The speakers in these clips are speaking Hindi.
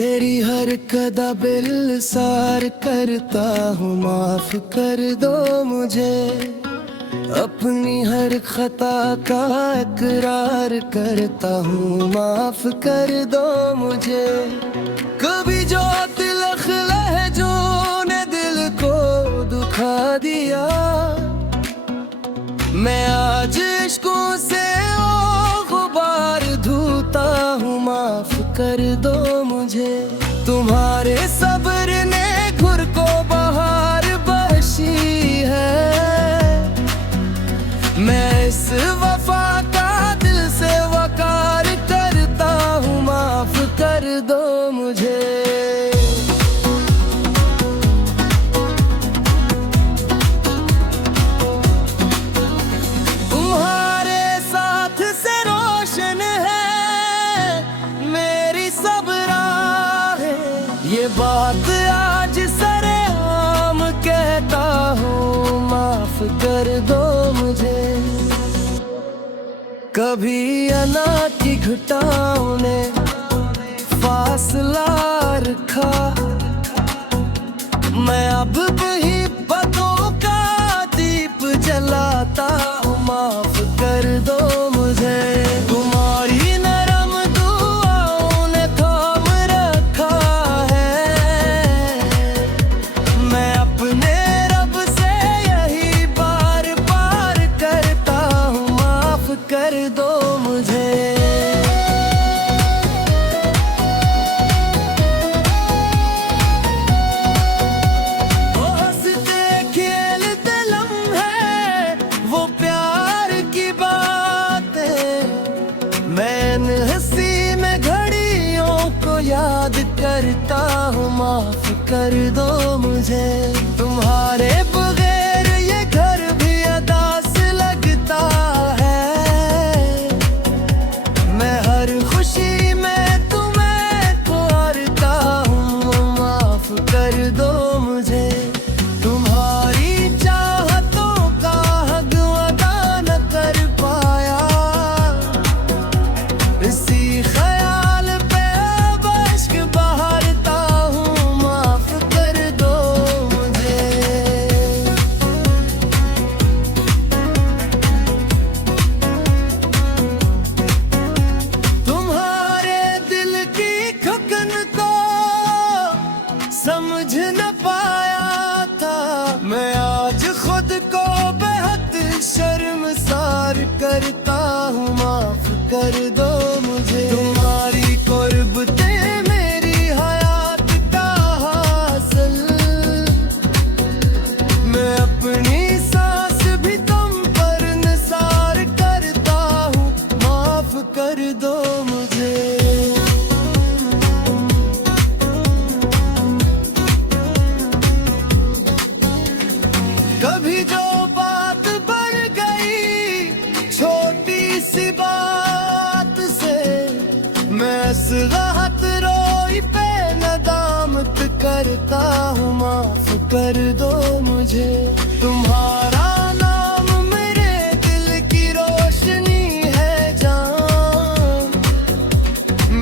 तेरी हर कदा बिलसार करता हूँ, माफ कर दो मुझे। अपनी हर खता का इकरार करता हूँ, माफ कर दो मुझे। कभी जो तिलख लहजों ने दिल को दुखा दिया, मैं आज इश्कों से ओ गुबार धोता हूँ, माफ कर दो मुझे। तुम्हारे सब्र ने घुर को बहार बख्शी है, मैं इस वफा का दिल से वकार करता हूँ, माफ कर दो मुझे। तुम्हारे साथ से रोशन है मेरी सब राहें, ये बात आज सरेआम कहता हूँ, माफ कर दो मुझे। कभी अना की घटाओं ने फासला रखा, मैं अब भी बातों का दीप जलाता हूँ, माफ कर दो मुझे। तुम्हारी नरम दुआओं ने थाम रखा है, मैं अपने रब से यही बार बार करता हूँ, माफ कर दो मुझे। वो हंसते खेलते लम्हे, वो प्यार की बातें, मैं इन हंसी में घड़ियों को याद करता हूँ, माफ कर दो मुझे। तुम्हारे बगैर ये घर भी अदास लगता है, मैं हर खुशी में तुम्हें पुकारता हूँ, माफ कर दो मुझे। तुम्हारी चाहतों का हक अदा न कर पाया, इसी ख्याल पे अब इश्क बहारता हूँ, माफ कर दो मुझे। तुम्हारे दिल की खकन को समझ न पाया था, मैं आज खुद को बेहद शर्मसार करता हूँ, माफ कर दो मुझे। तुम्हारी कुर्बते मेरी हयात का हासिल, मैं अपनी सांस भी तुम पर निसार करता हूँ, माफ कर दो मुझे। कभी जो बात बढ़ गई छोटी सी बात से, मैं इस राहत रोई पे नदामत करता हूँ, माफ कर दो मुझे। तुम्हारा नाम मेरे दिल की रोशनी है जान,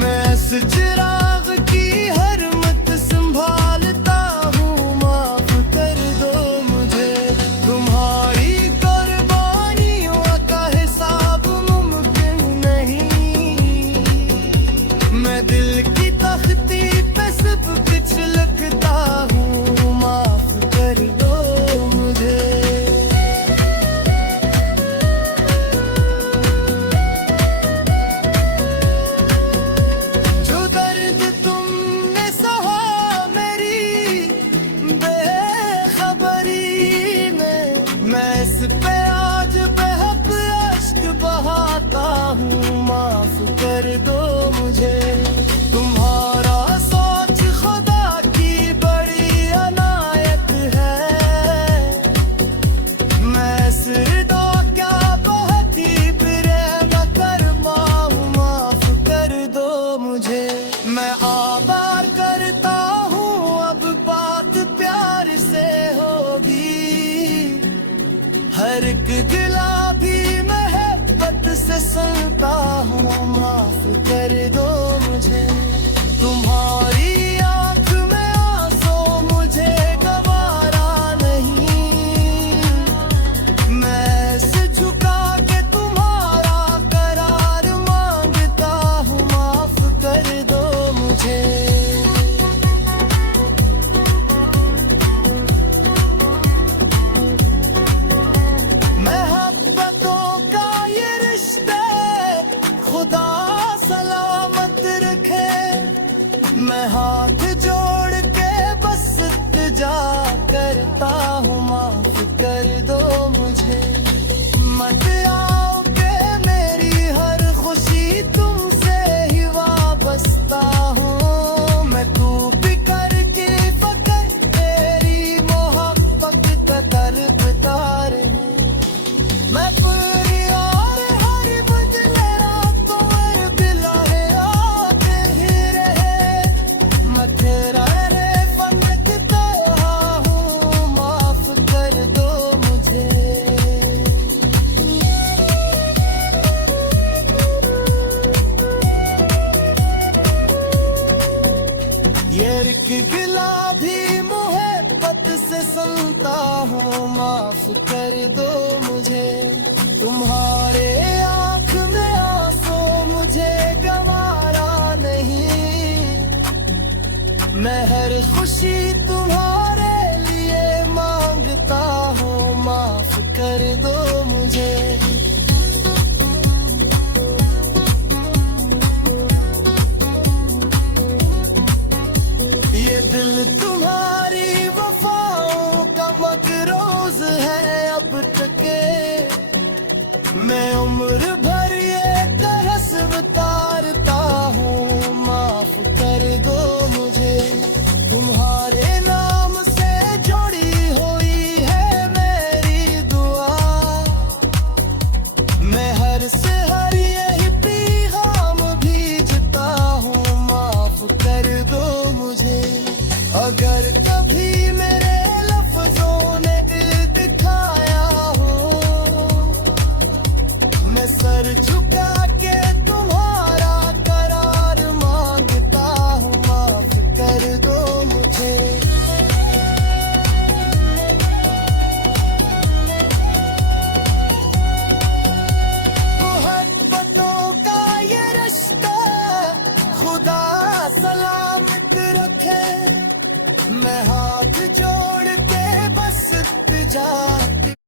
मैं इस चिराग की हर मत संभालता हूँ, माफ कर दो मुझे। तुम्हारी कुर्बानियों का हिसाब मुमकिन नहीं, मैं दिल की तख्ती पे सब कुछ लिखता हूँ, माफ कर दो मुझे। जो दर्द तुमने सहा मेरी बेखबरी में, मैं इस पे आज बेहद अश्क बहाता हूँ, माफ कर दो मुझे। तुम्हारा सोच खुदा की बड़ी अनायत है, मैं इस रिदा क्या बहुत ही बेरहम कर्मा हूँ, माफ कर दो मुझे। मैं आभार करता हूँ अब बात प्यार से होगी, हर एक गिला भी मोहब्बत से सुनता हूँ, माफ कर दो मुझे। तुम्हारी आंख में आंसू मुझे गवारा नहीं, मैं सिर झुका के तुम्हारा करार मांगता हूँ, माफ कर दो मुझे। मोहब्बतों का ये रिश्ते खुदा सलामत रखे, मैं हाथ जोड़ के बस इल्तिजा करता हूँ, माफ कर दो मुझे। मत आओ के मेरी हर खुशी तुमसे ही वाबस्ता हूँ, मैं तू भी करके फकर तेरी मोहब्बत का तरफता रहे। मैं पूरी और हर बदले रातों और बिलाए आते ही रहे, मैं तेरा रे फनकता हूँ, माफ कर दो मुझे। ये रिक गिला भी मोहब्बत से सुनता हूँ, माफ कर दो मुझे। तुम्हारे आंख में आंसू मुझे गवारा नहीं, मैं हर खुशी तुम्हारे लिए मांगता हूँ, माफ कर दो।